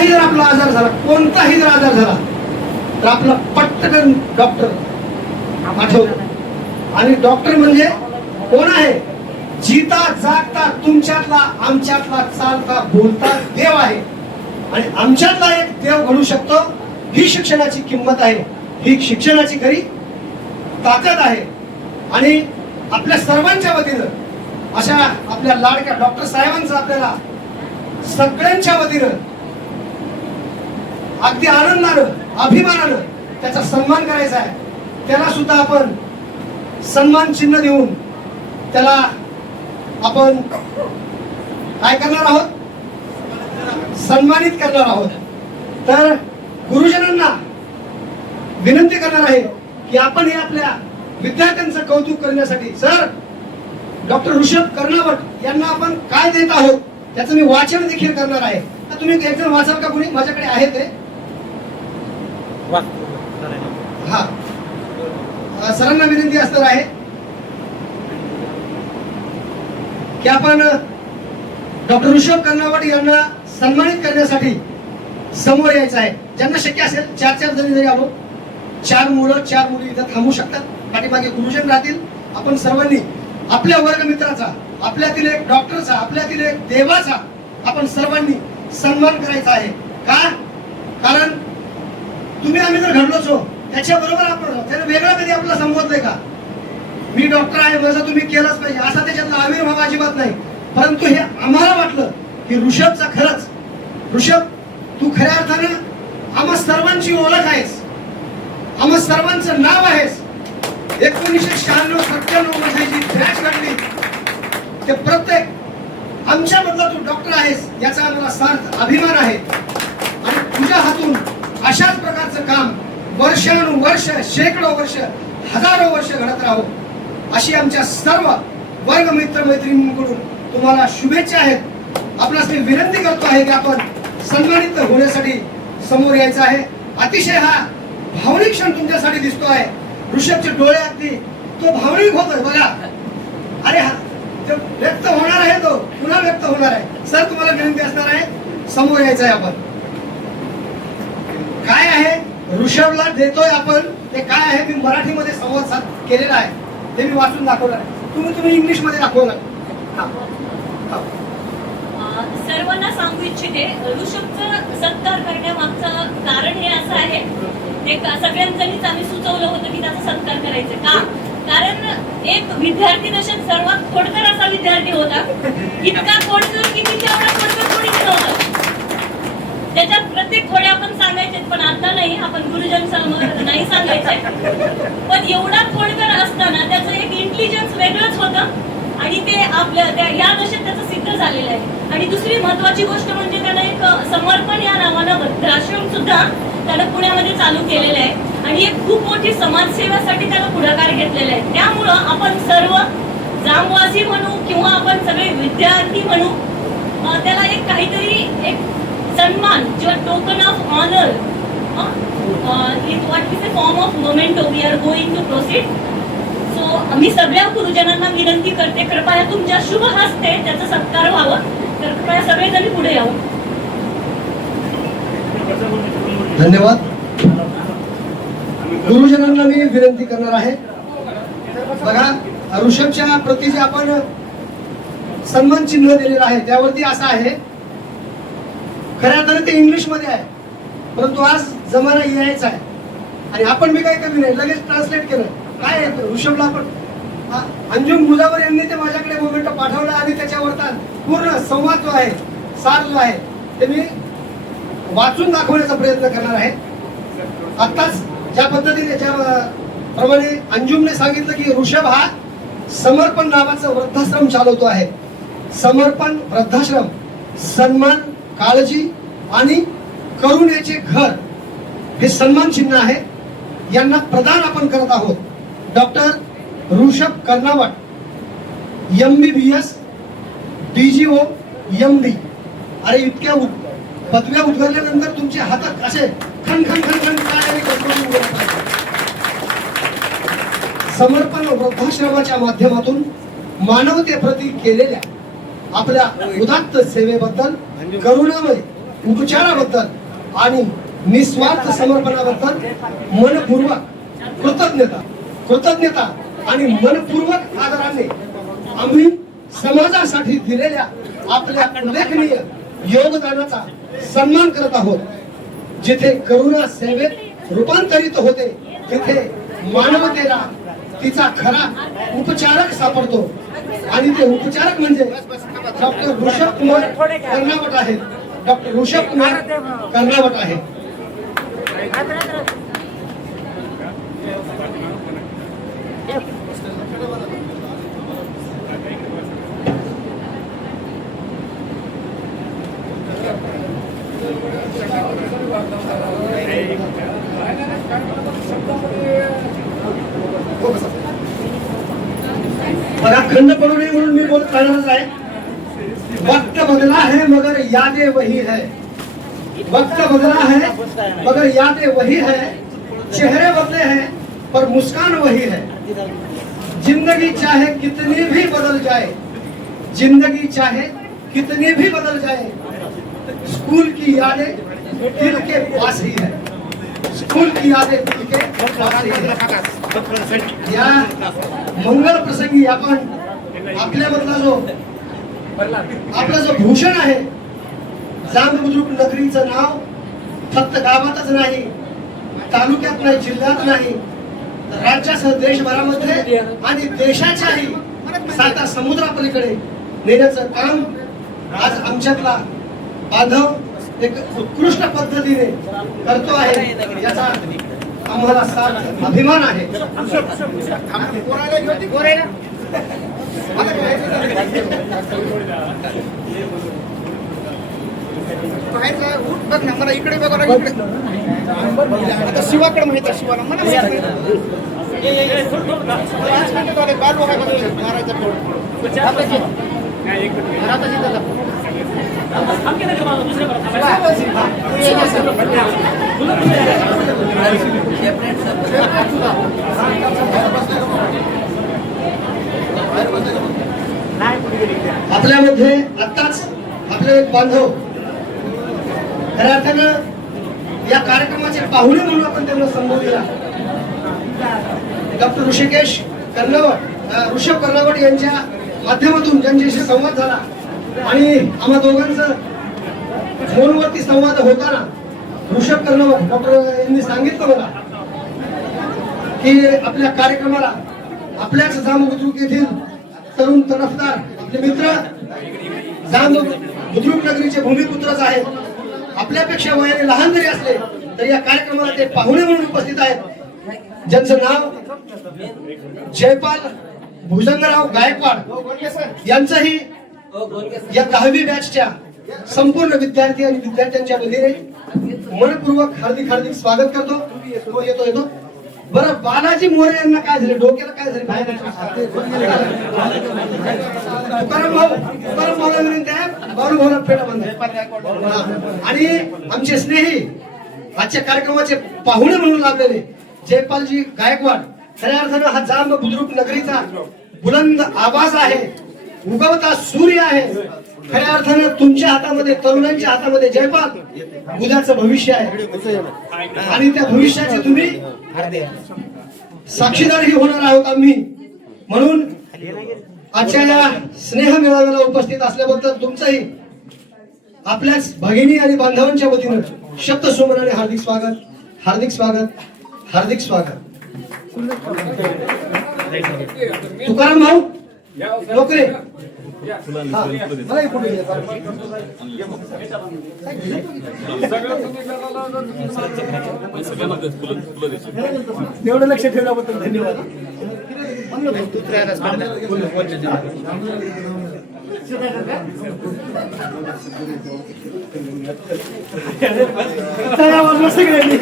कोणताही जर आपला आजार झाला, कोणताही जर आजार झाला तर आपला पटकन डॉक्टर आठवतो. आणि डॉक्टर म्हणजे कोण आहे? जीता जागता तुमच्यातला आमच्यातला चालता बोलता देव आहे. आणि आमच्यातला एक देव घडू शकतो. ही शिक्षणाची किंमत आहे, ही शिक्षणाची खरी ताकद आहे. आणि आपल्या सर्वांच्या वतीनं अशा आपल्या लाडक्या डॉक्टर साहेबांचं आपल्याला सगळ्यांच्या वतीनं अगदी आनंदानं अभिमानानं त्याचा सन्मान करायचा आहे. त्याला सुद्धा आपण सन्मान चिन्ह देऊन त्याला आपण काय करणार आहोत? सन्मानित करणार आहोत. तर गुरुजनांना विनंती करणार आहे की आपण हे आपल्या विद्यार्थ्यांचं कौतुक करण्यासाठी सर डॉक्टर ऋषभ कर्नावट यांना आपण काय देत आहोत त्याचं मी वाचन देखील करणार आहे. तर तुम्ही एक जण वाचाल का? कोणी माझ्याकडे आहे ते? हा, सरांना विनंती असणार आहे की आपण डॉक्टर ऋषभ कर्नावट यांना सन्मानित करण्यासाठी समोर यायचं आहे. ज्यांना शक्य असेल 4-4 जणी जरी आलो, 4 मुलं 4 मुली इथं थांबू शकतात. पाठीमागे गुरुजन राहतील. आपण सर्वांनी आपल्या वर्गमित्राचा, आपल्यातील एक डॉक्टरचा, आपल्यातील एक देवाचा आपण सर्वांनी सन्मान करायचा आहे. का? कारण तुम्ही आम्ही जर घडलोच हो त्याच्याबरोबर आपण त्याने वेगळं कधी आपल्याला संबोधलंय का? मी डॉक्टर आहे माझं तुम्ही केलंच पाहिजे असा त्याच्यातला आविर्भाव अजिबात नाही. परंतु हे आम्हाला वाटलं की ऋषभचा खरंच, ऋषभ तू खऱ्या अर्थानं आम्हा सर्वांची ओळख आहेस, आम्हा सर्वांचं नाव आहेस. 1996-97 मध्ये जी बॅच घडली ते प्रत्येक आमच्यामधला तू डॉक्टर आहेस याचा आम्हाला सार्थ अभिमान आहे. आणि तुझ्या हातून अशाच प्रकारचं काम वर्षानुवर्ष, शेकडो वर्ष, हजारो वर्ष घडत राहो अशी आमच्या सर्व वर्ग मित्र मैत्रिणींकडून तुम्हाला शुभेच्छा आहेत. आपणास मी विनंती करतो आहे की आपण सन्मानित होण्यासाठी समोर यायचं आहे. अतिशय हा भावनिक क्षण तुमच्यासाठी दिसतो आहे. ऋषभचे डोळे अगदी तो भावनिक होतोय बघा. अरे हा व्यक्त होणार आहे, तो पुन्हा व्यक्त होणार आहे. सर तुम्हाला विनंती असणार आहे समोर यायचं आहे. आपण काय आहे ऋषभला देतोय आपण ते काय आहे मी मराठीमध्ये संवाद केलेला आहे ते मी वाचून दाखवलं आहे. तुम्ही इंग्लिश मध्ये दाखवलं. सर्वांना सांगू इच्छिते ऋषभचा सत्कार करण्यामागचं कारण हे असं आहे, ते सगळ्यांनीच आम्ही सुचवलं होतं की त्याचा सत्कार करायचा. का? कारण एक विद्यार्थी नशेत सर्वात खोडकर असा विद्यार्थी होता. इतका खोडकर की तिच्यावर खोडकर कोणीच नव्हतं. त्याच्यात प्रत्येक खोडे आपण सांगायचे, पण आता नाही, आपण गुरुजन समोर नाही सांगायचे. पण एवढा खोडकर असताना त्याचं एक इंटेलिजन्स वेगळंच होतं आणि ते आपल्या या दशेत त्याचं सिद्ध झालेलं आहे. आणि दुसरी महत्वाची गोष्ट म्हणजे त्यानं एक समर्पण या नावानं वृद्धाश्रम सुद्धा त्यानं पुण्यामध्ये चालू केलेलं आहे आणि एक खूप मोठी समाजसेवेसाठी त्यानं पुढाकार घेतलेला आहे. त्यामुळं आपण सर्व जामवासी म्हणू किंवा आपण सगळे विद्यार्थी म्हणू, त्याला एक काहीतरी एक सन्मान किंवा token of honour what is a form of memento we are going to proceed. So मी सगळ्या गुरुजनांना विनंती करते कृपया तुमच्या शुभ हस्ते त्याचा सत्कार व्हावं. तर कृपया सगळेजण पुढे यावं. धन्यवाद. गुरुजनांना मी विनंती करणार आहे बघा ऋषभच्या प्रती जे आपण सन्मान चिन्ह दिलेलं आहे त्यावरती असं आहे, खऱ्या अर्थाने ते इंग्लिश मध्ये आहे परंतु आज जमाना यायचा आहे आणि आपण मी काही कमी नाही लगेच ट्रान्सलेट केलं. काय ऋषभला आपण अंजुम मुजावर यांनी ते माझ्याकडे मोमेंट पाठवलं आणि त्याच्यावरचा पूर्ण संवाद जो आहे, सार जो आहे ते मी वाचून दाखवण्याचा प्रयत्न करणार आहे. आताच ज्या पद्धतीने ज्या प्रमाणे अंजुमने सांगितलं की ऋषभ हा समर्पण नावाचं वृद्धाश्रम चालवतो आहे. समर्पण वृद्धाश्रम, सन्मान, काळजी आणि करुण्याचे घर हे सन्मान चिन्ह आहे. यांना प्रदान आपण करत आहोत. Doctor Rishabh Karnavat MBBS DGO MD. अरे इतक्या पदव्या उद्गारल्यानंतर तुमचे हातात असे खण खण खण खण काय समर्पण वृद्धाश्रमाच्या माध्यमातून मानवतेप्रती केलेल्या आपल्या उदात्त सेवेबद्दल, करुणामय उपचाराबद्दल आणि निस्वार्थ समर्पणाबद्दल मनपूर्वक कृतज्ञता आणि मनपूर्वक आदराने आम्ही समाजासाठी दिलेल्या आपल्या उल्लेखनीय योगदानाचा सन्मान करत आहोत. जिथे करुणा सेवेत रूपांतरित होते तिथे मानवतेला तिचा खरा उपचारक सापडतो आणि ते उपचारक म्हणजे डॉक्टर ऋषभ कुमार कर्नावट आहेत. डॉक्टर ऋषभ कुमार कर्नावट आहेत. बघा, खंड पडू नये म्हणून मी बोलत राहणारच आहे. वक्त बदला है मगर यादें वही है. वक्त बदला है मगर यादें वही है. चेहरे बदले हैं पर मुस्कान वही है. जिंदगी चाहे कितनी भी बदल जाए, जिंदगी चाहे कितनी भी बदल जाए, स्कूल की यादें दिल के पास ही है. स्कूल की यादें दिल के पास ही है. या मंगल प्रसंगी आपण आपल्यामधला आपला जो भूषण आहे, जांब-बुद्रुक नगरीचं नाव फक्त गावातच नाही, तालुक्यात नाही, जिल्ह्यात नाही, राज्यासह देशभरामध्ये आणि देशाच्याही 7 समुद्रापलीकडे नेण्याचं काम आज आमच्यातला बांधव एक उत्कृष्ट पद्धतीने करतो आहे. याचा आम्हाला साथ अभिमान आहे. बघ ना, मला इकडे बघा ना, इकडे आता शिवाकडे माहित आहे. शिवाला मला माहित नाही. बाजू आहे महाराजा आपल्यामध्ये आताच आपले एक बांधव खऱ्या अर्थानं या कार्यक्रमाचे पाहुणे म्हणून आपण त्यांना संबोधला. डॉक्टर ऋषभ कर्नावट यांच्या माध्यमातून ज्यांच्याशी संवाद झाला आणि आम्हा दोघांचं फोनवरती संवाद होताना ऋषभ कर्नावट डॉक्टर यांनी सांगितलं मला की आपल्या कार्यक्रमाला आपल्याच जांब-बुद्रुक येथील तरुण तरफदार आपले मित्र जांब-बुद्रुक नगरीचे भूमिपुत्रच आहेत. आपल्यापेक्षा वयाने लहान जरी असले तरी या कार्यक्रमाला ते पाहुणे म्हणून उपस्थित आहेत, ज्यांचं नाव जयपाल भुजंगराव गायकवाड यांचंही या 10वी बॅचच्या संपूर्ण विद्यार्थी आणि विद्यार्थ्यांच्या वतीने मनपूर्वक हार्दिक स्वागत करतो. येतो बरं, बालाजी मोरे यांना काय झालं, डोक्याला काय झालं? तुकाराम भाऊला विनंती आहे, भाऊला पेटा बंद. आणि आमचे स्नेही आजच्या कार्यक्रमाचे पाहुणे म्हणून लाभलेले जयपालजी गायकवाड, खऱ्या अर्थानं हा जांब-बुद्रुक नगरीचा बुलंद आवाज आहे, उगवता सूर्य आहे. खऱ्या अर्थानं तुमच्या हातामध्ये, तरुणांच्या हातामध्ये जयपाल उद्याचं भविष्य आहे आणि त्या भविष्याचे तुम्ही साक्षीदारही होणार आहोत आम्ही. म्हणून आजच्या या स्नेह मेळाव्याला उपस्थित असल्याबद्दल तुमचंही आपल्याच भगिनी आणि बांधवांच्या वतीनं शब्दसुमनाने हार्दिक स्वागत. तुकाराम भाऊ नोकरे एवढं लक्ष ठेवल्याबद्दल धन्यवाद. सगळ्यांनी